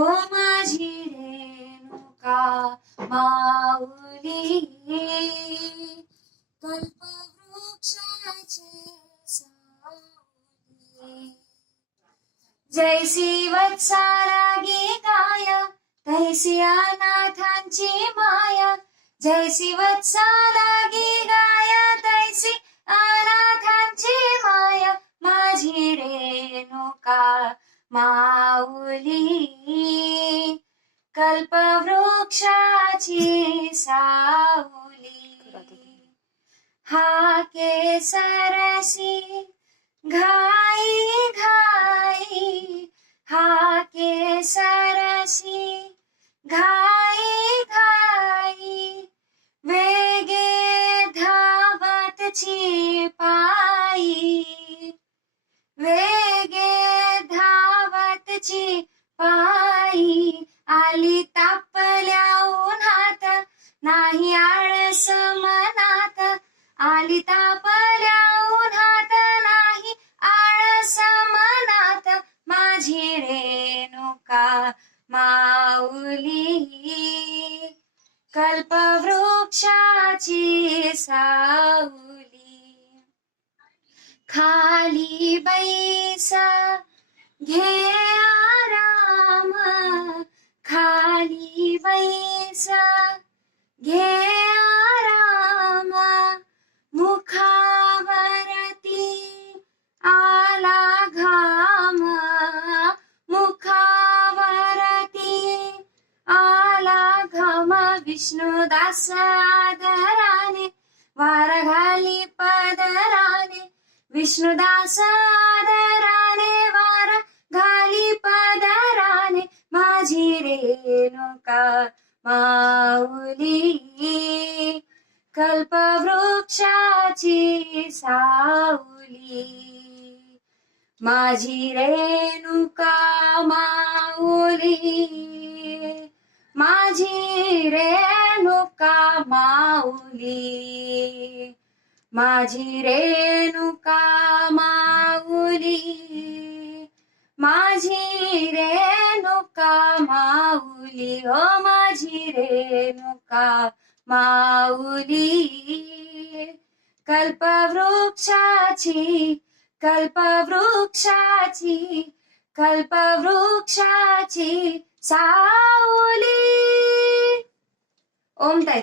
हो माझी रेणुका माऊली, कल्पवृक्षाची सावली. जैसी वत्सारागी गाय, तैसी अनाथांची माया. जैसी वत्सारागी गाय, तैसी अनाथांची माया. माझी रेणुका माऊली, कल्पवृक्षाची सावली. हा केसरसी घाई घाई, हा केसरसी घाई घाई. वेगे धावतची पायी, वेगे धावतची पायी. आली तापल्या उन्हात, नाही आळस मनात. आली तापल्या उन्हात, नाही आळस मनात. माझी रेणुका माऊली, कल्पवृक्षाची सावली. खाली बैस घे आराम, खाली बैस घे आराम. मुखावरती आला घाम, मुखावरती आला घाम. विष्णुदास आदराने वार घाली पदराने. विष्णुदास आदराने वार घाली पदराने. माझी रेणुका माऊली, कल्पवृक्षाची सावली. माझी रेणुका माऊली, माझी रेणुका माऊली. माझी रेणुका माऊली, माझी रेणुका माऊली. हो माझी रेणुका माऊली, कल्पवृक्षाची, कल्पवृक्षाची, कल्पवृक्षाची सावली. ओम ताई.